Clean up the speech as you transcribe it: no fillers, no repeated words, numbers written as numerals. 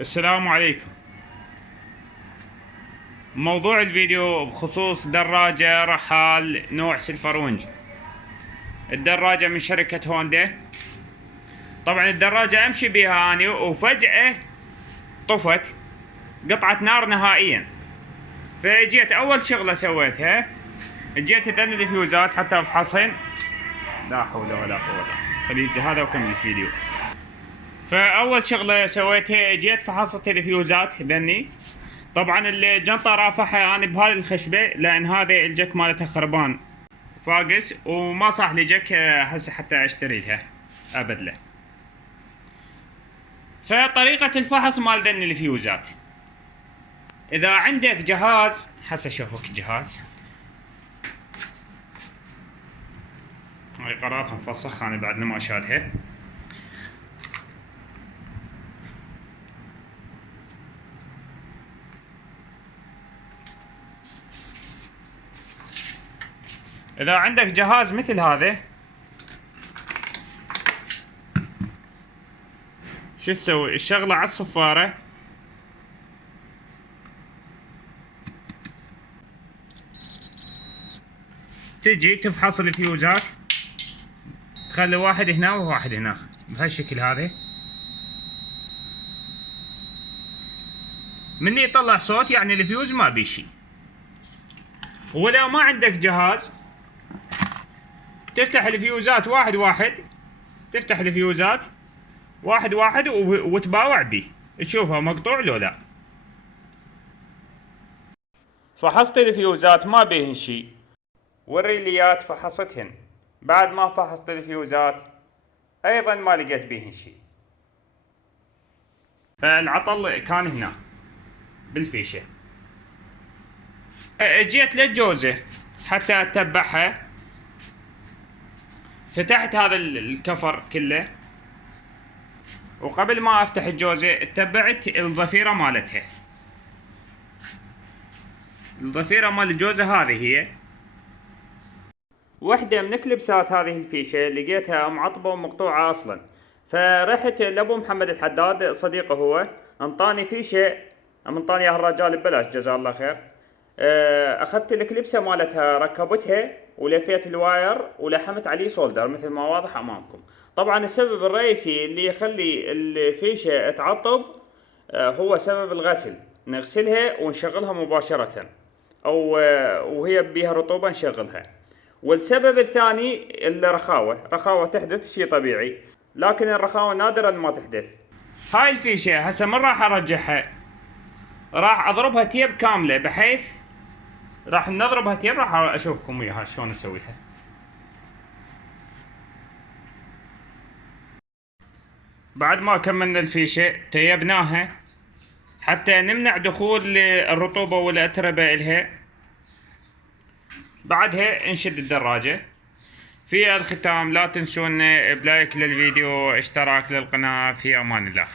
السلام عليكم. موضوع الفيديو بخصوص دراجة رحال نوع سلفرونج. الدراجة من شركة هوندا. طبعا الدراجة امشي بيها اني وفجأة طفت قطعة نار نهائيا. فجيت اول شغلة سويتها جيت ادن الفيوزات حتى افحصهن. لا حول ولا قوة. خليج هذا وكمل الفيديو. فاول شغلة سويتها جيت فحصت الفيوزات ذني. طبعا الجنطة رافعها انا بهذه الخشبة لان هذا الجك مالتها خربان فاقس وما صح لي جك هسه حتى اشتري لها ابد له. فطريقة الفحص مال ذن الفيوزات، اذا عندك جهاز هسه اشوفك جهاز هاي قرارها مفسخ انا بعدنا ما شادها. اذا عندك جهاز مثل هذا شو تسوي؟ الشغلة على الصفارة تجي تفحص الفيوزات، تخلي واحد هنا وواحد هنا بهالشكل هذا. من يطلع صوت يعني الفيوز ما بيشي. واذا ما عندك جهاز تفتح الفيوزات واحد واحد، تفتح الفيوزات واحد واحد وتباوع بيه تشوفها مقطوع لو لا. فحصت الفيوزات ما بيهن شي، والريليات فحصتهن. بعد ما فحصت الفيوزات ايضا ما لقيت بيهن شي. فالعطل كان هنا بالفيشة. جيت للجوزة حتى اتبعها، فتحت هذا الكفر كله، وقبل ما افتح الجوزة اتبعت الضفيرة مالتها. الضفيرة مال الجوزة هذه هي وحدة من كلبسات هذه الفيشة لقيتها معطبة ومقطوعة اصلا. فرحت لابو محمد الحداد صديقه، هو انطاني فيشة، انطاني اياها الرجال ببلاش جزاه الله خير. اخذت الكلبسة مالتها ركبتها ولفيت الواير ولحمت عليه سولدر مثل ما واضح امامكم. طبعا السبب الرئيسي اللي يخلي الفيشة تعطب هو سبب الغسل. نغسلها ونشغلها مباشرة، او وهي بيها رطوبة نشغلها. والسبب الثاني رخاوة تحدث شيء طبيعي، لكن الرخاوة نادرا ما تحدث. هاي الفيشة هسه من راح ارجعها، راح اضربها تيب كاملة بحيث راح نضربها تيب، راح اشوفكم وياها شلون اسويها. بعد ما كملنا الفيشة تيبناها حتى نمنع دخول الرطوبة والأتربة إلها. بعدها نشد الدراجة. في الختام لا تنسون بلايك للفيديو، اشتراك للقناة. في امان الله.